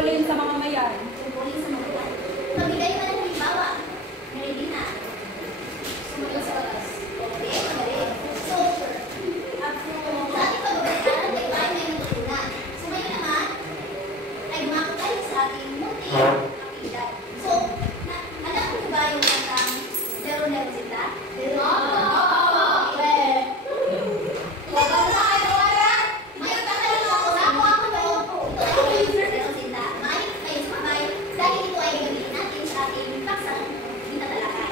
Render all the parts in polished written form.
tungkulin sa mga mayan. Tungkulin sa mga mayan. Magbigay ka ng halimbawa. Ready na. Sumunod sa oras. Okay, magaling. So, sa ating pagbabalikan, tayo tayo may natutunan. So, ngayon naman, ay gumako tayo sa ating munting aktividad. So, alam mo ba yung kantang Laro-Laro Sita? Dahil ito ay gagawin natin sa ating paksang dinatalakay.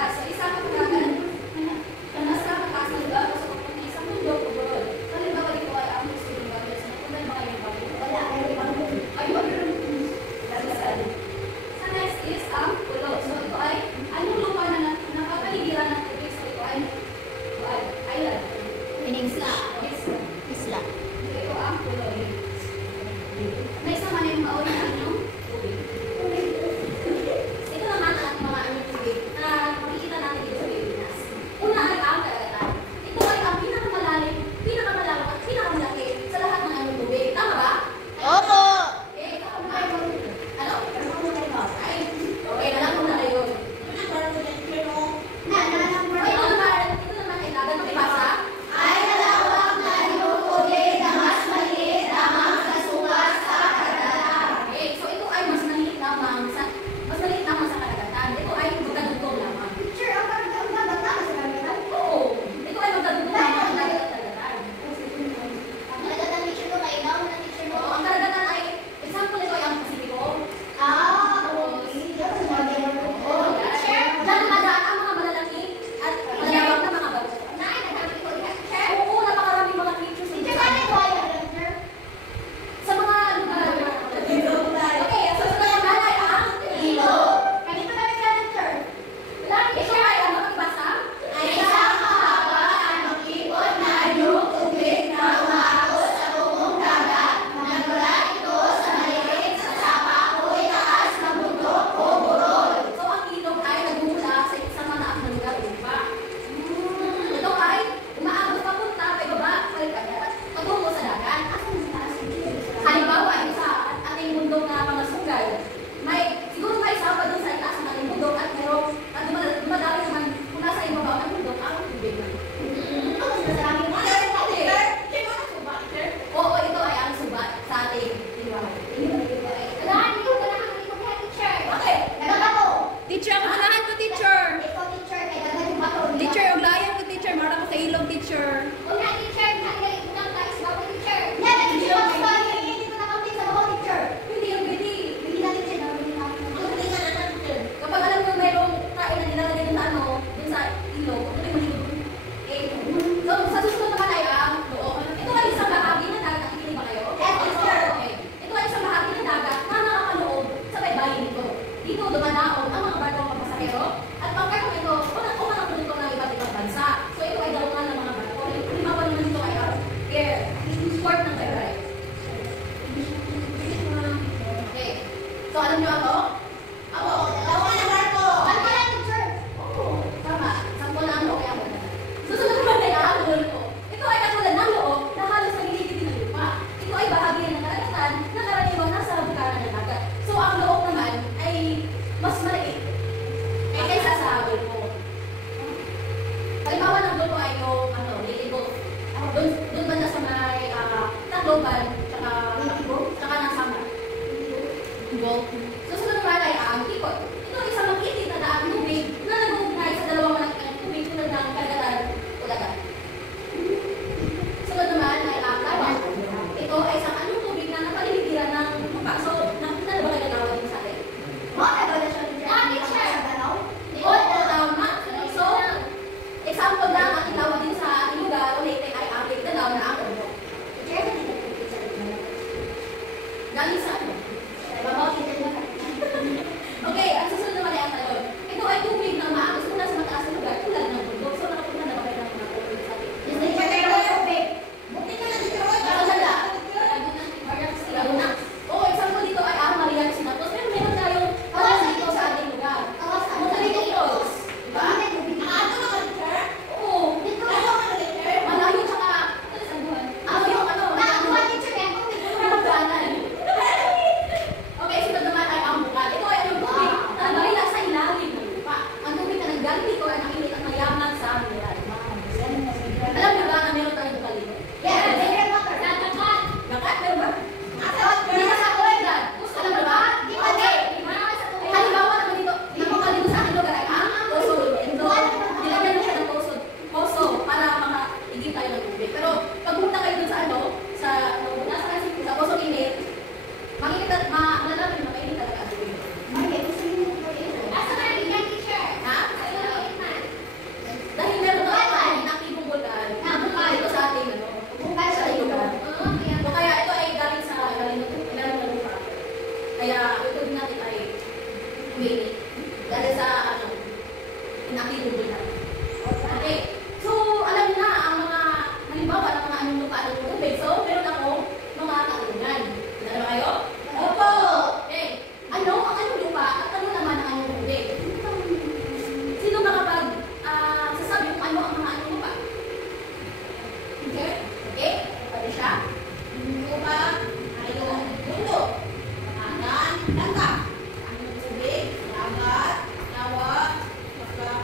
taas. So, isa ka kagagan. Tanas ka mataas na lugar. So, kung may isang mundo, kubulol. Halimbawa, dito ay ang gusto ng bagay. So, kung may mga yung bagay. Wala, ayun. Sa next is ang pulo. So, ito ay anong lupa na nakapaligiran ng tubig. So, ito ay island. Peninsula. Isla. Ito ang pulo. May isa man yung mauna na inyong tubig. Ito naman ang mga anong tubig na makikita natin dito sa Pilipinas. Una ay ang karagatan. Ito ay ang pinakamalalim, pinakamalawak at pinakamalaki sa lahat ng anong tubig. Tama ba? Opo! Okay, ano? Ay, okay na lang muna kayo. Ito naman ay dagat. Makibasa? Ay, malawak na yung tubig na mas maliit lamang sa sukat sa karagatan. Okay, so ito ay mas maliit lamang sa karagatan. Ito ay magkadugtong lamang. Sure, ang dagat na sa karagatan? Oo, ito ay magkadugtong lamang ang dagat at karagatan. Ang karagatan teacher ko, kainaw na teacher mo. Oo, ang karagatan ay, example ito ay ang Pasipiko. Diyan madaan ang mga malalaki at malawak na mga bato. Oo, napakaraming mga creatures. Sa mga lugar. Okay, so sa mga malay ang ilog. Ito ay ang makibasa. So ang ilog ay nagmumula sa isang mataas na lugar, diba? Ito ay umaabot papunta kay baba, patungo sa dagat. Halimbawa, yung sa ating bundok na mga sungay, siguro may isa pa doon sa itaas ng ating bundok at merong dumadami naman kung nasa ibabaw ng bundok ang tubig. Oo, ito ay ang subat sa ating liwanag. Okay. Teacher, ang unahan ko, teacher. Teacher, uglayan ko, teacher. Mara ko sa ilog, teacher. Hindi yung bili. Kapag alam nyo mayroong kain na nilalagay dun sa dun sa ilog, ito yung maligo. So, sa susunod naman ay ang loob. Ito ay isang bahagi ng dagat. Nakikinig ba kayo? Okay. Ito ay isang bahagi ng dagat na nakakaloob sa baybayin nito. Dito dumanaon ang mga barko ng pasahero at pagkatapos ito, umanapulong ito ng iba't ibang bansa. So, ito ay dalungan ng mga barko. Lima pa naman ito ay air. Sport ng baybayin. Okay. So, alam nyo ako? Oo, tama. Sampo na ang loob. lang. Okay. So, alam niyo na ang mga, halimbawa, ang mga anong lupa ng tubig. So, meron akong mga katanungan. Dalawa kayo? Opo! Okay. Ano ang anong lupa at ano naman ang anong tubig? Sino makapag sasabi kung ano ang mga anong lupa? Okay? Okay? Pwede siya? Lupa ay yung mundo. Kanan, langka. Anong tubig? Dagat, lawa,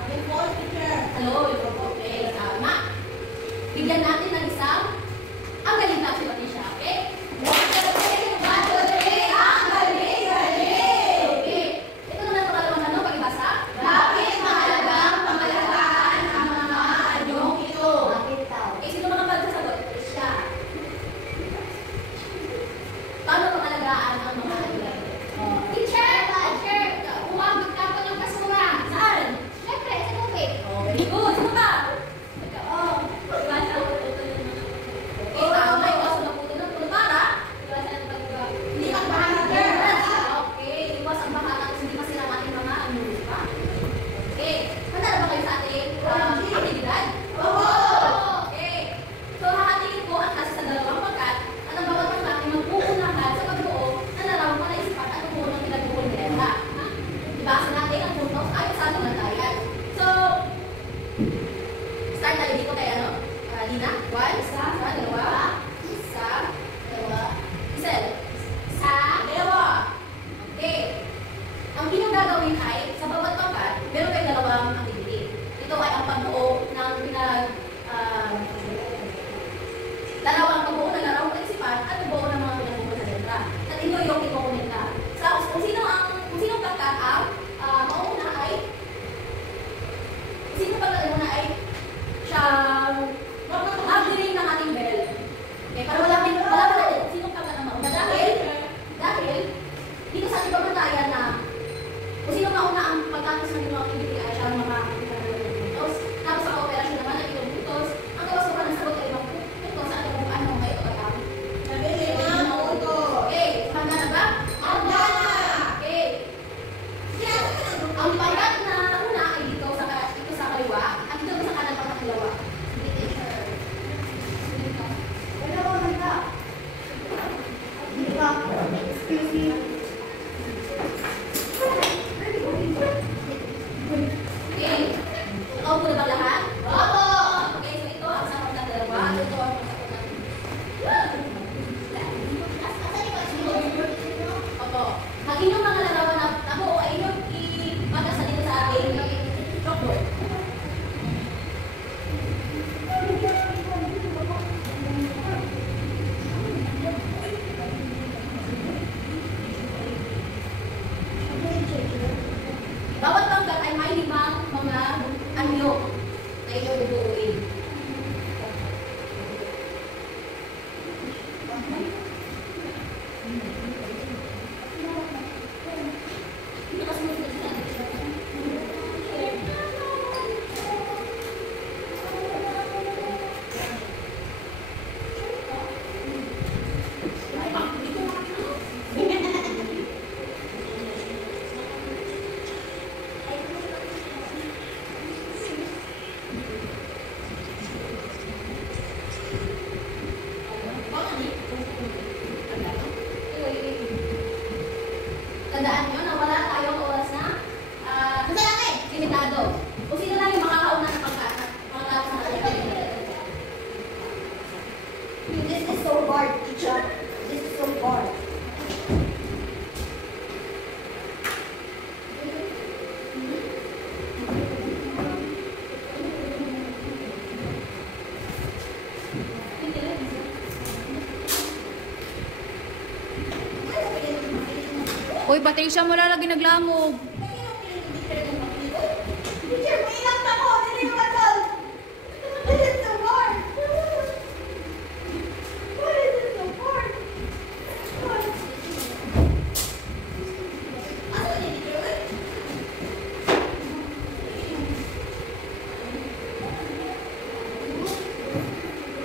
bukod, teacher. Hello, okay, tama. Bigyan natin ng isang ang galing na si Patricia, okay? Ang galing. Okay. Ito naman ang pangalawang tanong, pakibasa. Bakit mahalagang pangalagaan ang mga anyong ito? Bakit daw? Okay, sino makapagsasagot? Siya. Paano pangalagaan ang mga anyong? Teacher, huwag magtapon ng basura. Saan? Siyempre, sa tubig. Oh, very good. Sino pa? Oh, Okay, tama. Ikaw sa maputo ng puno para? Hindi kang bahaga. Okay, iwas ang bahaga kasi hindi masira ang ating mga lupa. Okay, handa na ba kayo sa ating aktibidad? Okay. So, hahatiin ko ang klase sa dalawang pagkat at ang bawat pagkat ay magpuunahan sa pagbuo na larawan pa na isipan at buo ng pinagbuon nila. Ibasa natin ang puntos ayon sa ating lantayan. So, start tayo dito kay ano? Lina? 1, isa, dalawa, isa, dalawa, isel. Isa, dalawa. Okay. Ang inyong gagawin ay, sa bawat pangkat, meron kayong dalawang activity. Ito ay ang pagbuo ng dalawang pagbuo ng larawang kaisipan at pagbuo ng mga pinagbuo sa letra. At inyo yung ikokomenta. So, kung sino pagkat ang mauna ay siyang mag-ring ng ating bell. Okay, para wala natin sino pagkat ang mauna. Dahil, dito sa ating pagkatayan na kung sino mauna ang pagkatapos ng ginawang activity ay siyang makakita ng puntos. Tapos sa operasyon naman ay itong puntos. Ang kawasan ng sagot ay ibang puntos sa ating kung ano may pagkatapos. Okay, handa na ba? Handa na! Okay. Ang pagkat na una ay dito sa kaliwa at dito sa kanan pang kaliwa. Sige, teacher. wala ko handa. Di ba? Excuse me. Okay. Nakaupo na ba lahat? Opo! Okay, so ito ang sagot ng dalawa. Ito ang sagot ng... Opo. Ang inyong mga larawan na nabuo ay inyong ipagkasa dito sa ating chalkboard. Bawat pangkat ay may 5 mga anyo na inyong bubuuin. Tandaan nyo na wala tayong oras na limitado. Kung sino lang yung makakauna ng pagkatapos ng ating This is so hard, teacher. This is so hard. Uy, Patricia, mo lagi naglamog. Teacher, may ilang ako. Dili yung batol. This is so hard. Why is it so hard?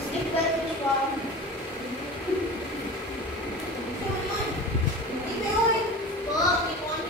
Stick that to the wall. Po, ito ang